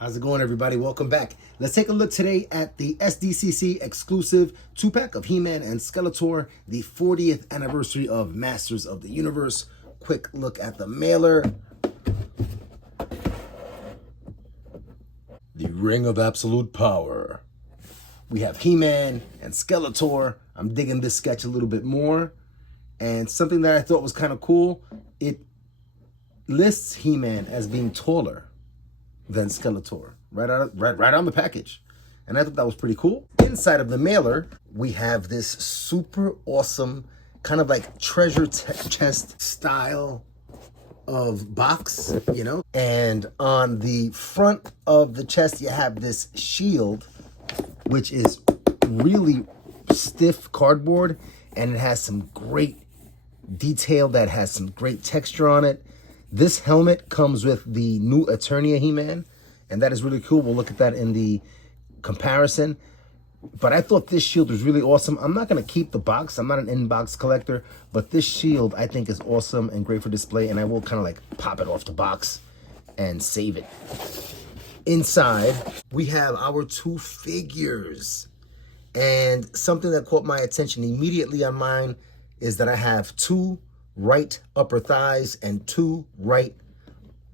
How's it going, everybody? Welcome back. Let's take a look today at the SDCC exclusive 2-pack of He-Man and Skeletor, the 40th anniversary of Masters of the Universe. Quick look at the mailer. The Ring of Absolute Power. We have He-Man and Skeletor. I'm digging this sketch a little bit more. And something that I thought was kind of cool, it lists He-Man as being taller than Skeletor, right on the package. And I thought that was pretty cool. Inside of the mailer, we have this super awesome, kind of like treasure chest style of box, you know? And on the front of the chest, you have this shield, which is really stiff cardboard, and it has some great detail that has some great texture on it. This helmet comes with the new Eternia He-Man, and that is really cool. We'll look at that in the comparison. But I thought this shield was really awesome. I'm not going to keep the box. I'm not an in-box collector, but this shield I think is awesome and great for display, and I will kind of like pop it off the box and save it. Inside, we have our two figures. And something that caught my attention immediately on mine is that I have two right upper thighs and two right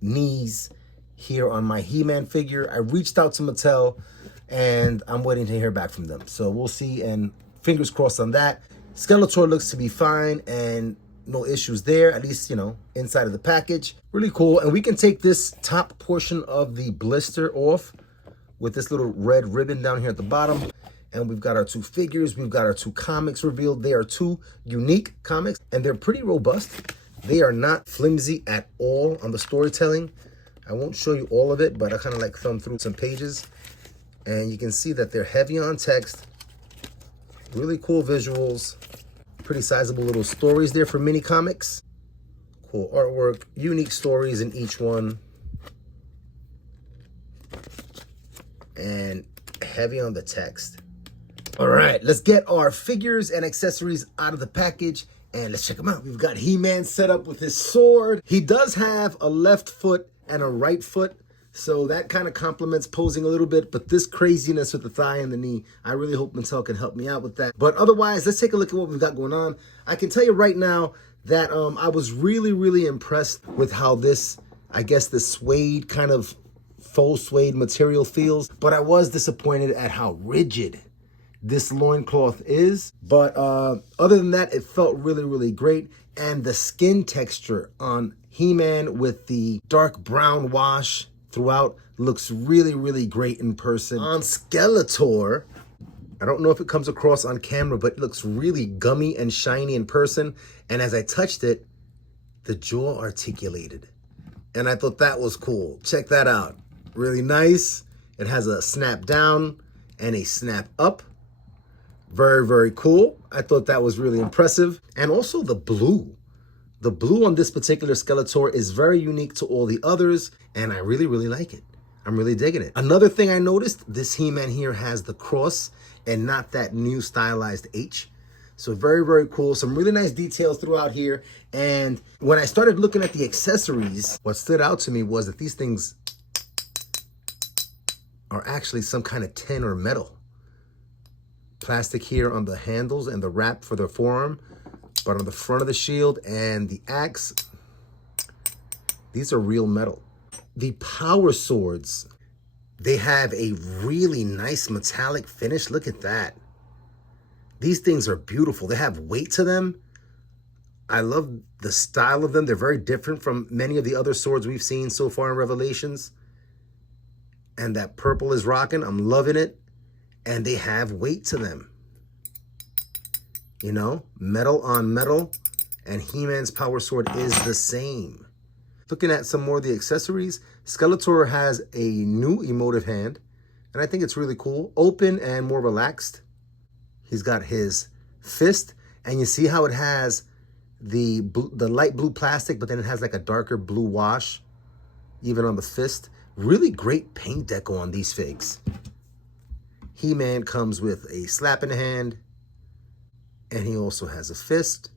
knees here on my He-Man figure. I reached out to Mattel and I'm waiting to hear back from them. So we'll see, and fingers crossed on that. Skeletor looks to be fine and no issues there, at least, you know, inside of the package. Really cool. And we can take this top portion of the blister off with this little red ribbon down here at the bottom. And we've got our two figures. We've got our two comics revealed. They are two unique comics, and they're pretty robust. They are not flimsy at all on the storytelling. I won't show you all of it, but I kind of like thumb through some pages. And you can see that they're heavy on text. Really cool visuals. Pretty sizable little stories there for mini comics. Cool artwork. Unique stories in each one. And heavy on the text. All right, let's get our figures and accessories out of the package and let's check them out. We've got He-Man set up with his sword. He does have a left foot and a right foot, so that kind of complements posing a little bit, but this craziness with the thigh and the knee, I really hope Mattel can help me out with that. But otherwise, let's take a look at what we've got going on. I can tell you right now that I was really impressed with how this, I guess the suede kind of faux suede material feels, but I was disappointed at how rigid this loincloth is. But other than that, it felt really great. And the skin texture on He-Man with the dark brown wash throughout looks really great in person. On Skeletor, I don't know if it comes across on camera, but it looks really gummy and shiny in person. And as I touched it, the jaw articulated. And I thought that was cool. Check that out. Really nice. It has a snap down and a snap up. Very cool. I thought that was really impressive. And also the blue. The blue on this particular Skeletor is very unique to all the others, and I really like it. I'm really digging it. Another thing I noticed, this He-Man here has the cross and not that new stylized H. So very cool. Some really nice details throughout here. And when I started looking at the accessories, what stood out to me was that these things are actually some kind of tin or metal. Plastic here on the handles and the wrap for the forearm, but on the front of the shield and the axe, these are real metal. The power swords, they have a really nice metallic finish. Look at that. These things are beautiful. They have weight to them. I love the style of them. They're very different from many of the other swords we've seen so far in Revelations. And that purple is rocking. I'm loving it. And they have weight to them. You know, metal on metal. And He-Man's power sword is the same. Looking at some more of the accessories, Skeletor has a new emotive hand. And I think it's really cool. Open and more relaxed. He's got his fist. And you see how it has the light blue plastic, but then it has like a darker blue wash, even on the fist. Really great paint deco on these figs. He-Man comes with a slap in the hand, and he also has a fist,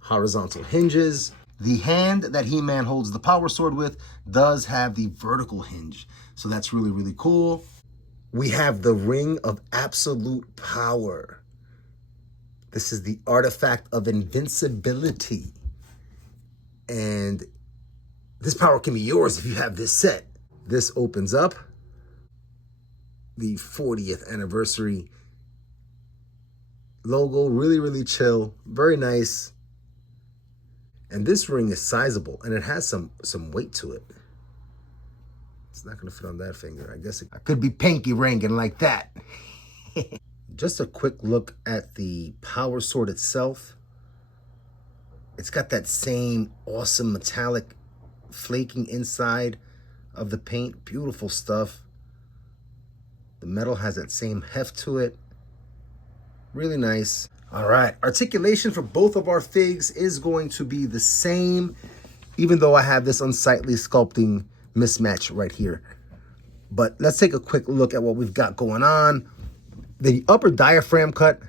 horizontal hinges, The hand that He-Man holds the power sword with does have the vertical hinge. So that's really, really cool. We have the Ring of Absolute Power. This is the artifact of invincibility. And this power can be yours if you have this set. This opens up. The 40th anniversary logo, really, really chill, very nice. And this ring is sizable, and it has some weight to it. It's not gonna fit on that finger. I guess I could be pinky ringing like that. Just a quick look at the power sword itself. It's got that same awesome metallic flaking inside of the paint. Beautiful stuff. The metal has that same heft to it. Really nice. All right, articulation for both of our figs is going to be the same, even though I have this unsightly sculpting mismatch right here. But let's take a quick look at what we've got going on. The upper diaphragm cut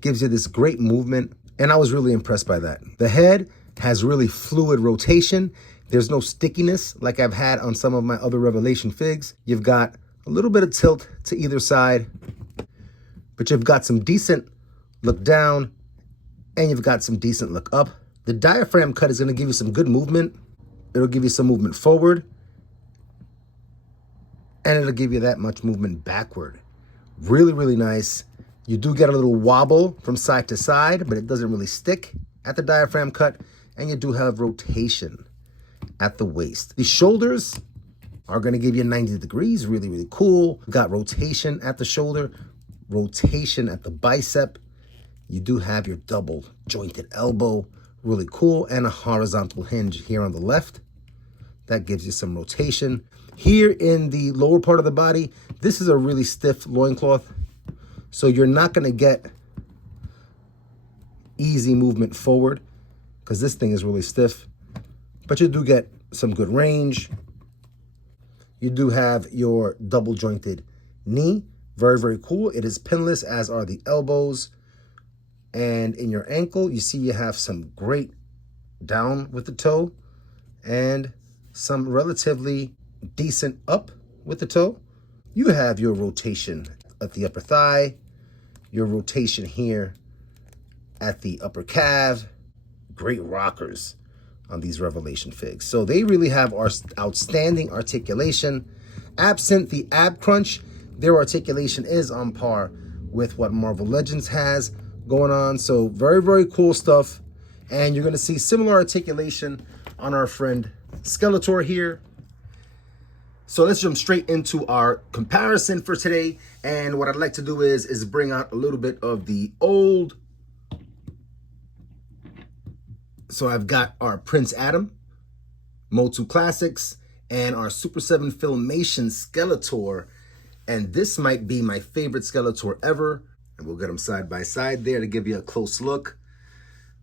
gives you this great movement, and I was really impressed by that. The head has really fluid rotation. There's no stickiness like I've had on some of my other Revelation figs. You've got a little bit of tilt to either side, but you've got some decent look down, and you've got some decent look up. The diaphragm cut is going to give you some good movement. It'll give you some movement forward, and it'll give you that much movement backward. Really, really nice. You do get a little wobble from side to side, but it doesn't really stick at the diaphragm cut, and you do have rotation at the waist. The shoulders are going to give you 90 degrees, really, really cool. You've got rotation at the shoulder, rotation at the bicep. You do have your double jointed elbow, really cool, and a horizontal hinge here on the left. That gives you some rotation. Here in the lower part of the body, this is a really stiff loincloth, so you're not going to get easy movement forward because this thing is really stiff, but you do get some good range. You do have your double jointed knee. Very, very cool. It is pinless, as are the elbows. And in your ankle, you see you have some great down with the toe and some relatively decent up with the toe. You have your rotation at the upper thigh, your rotation here at the upper calf. Great rockers on these Revelation figs. So they really have our outstanding articulation. Absent the ab crunch, their articulation is on par with what Marvel Legends has going on. So very, very cool stuff. And you're going to see similar articulation on our friend Skeletor here. So let's jump straight into our comparison for today. And what I'd like to do is bring out a little bit of the old. So I've got our Prince Adam, Motu Classics, and our Super 7 Filmation Skeletor. And this might be my favorite Skeletor ever. And we'll get them side by side there to give you a close look.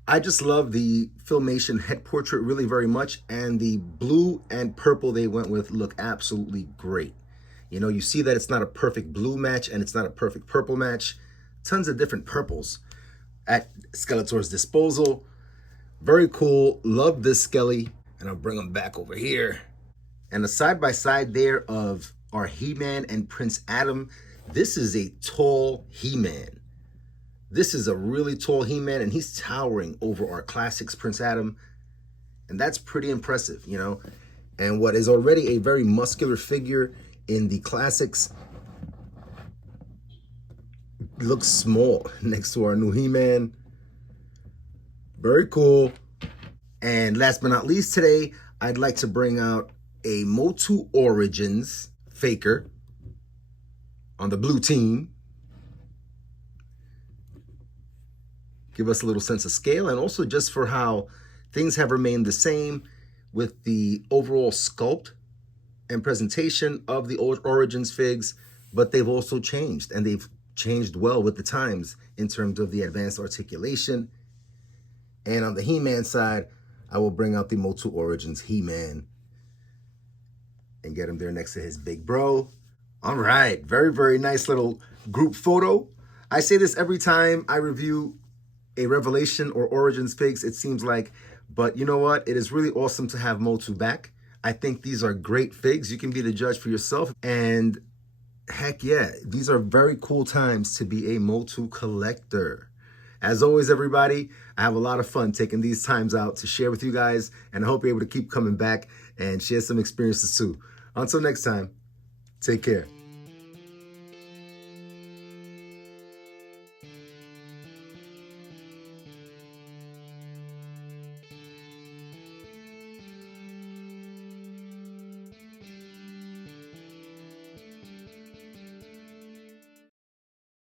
I just love the Filmation head portrait really very much. And the blue and purple they went with look absolutely great. You know, you see that it's not a perfect blue match and it's not a perfect purple match. Tons of different purples at Skeletor's disposal. Very cool. Love this Skelly. And I'll bring them back over here. And the side-by-side there of our He-Man and Prince Adam. This is a tall He-Man. This is a really tall He-Man, and he's towering over our classics Prince Adam. And that's pretty impressive, you know. And what is already a very muscular figure in the classics looks small next to our new He-Man. Very cool. And last but not least today, I'd like to bring out a Motu Origins Faker on the blue team. Give us a little sense of scale, and also just for how things have remained the same with the overall sculpt and presentation of the old Origins figs, but they've also changed, and they've changed well with the times in terms of the advanced articulation. And on the He-Man side, I will bring out the Motu Origins He-Man and get him there next to his big bro. All right, very, very nice little group photo. I say this every time I review a Revelation or Origins figs. It seems like But you know what? It is really awesome to have Motu back. I think these are great figs. You can be the judge for yourself. And heck yeah, these are very cool times to be a Motu collector. As always, everybody, I have a lot of fun taking these times out to share with you guys, and I hope you're able to keep coming back and share some experiences too. Until next time, take care.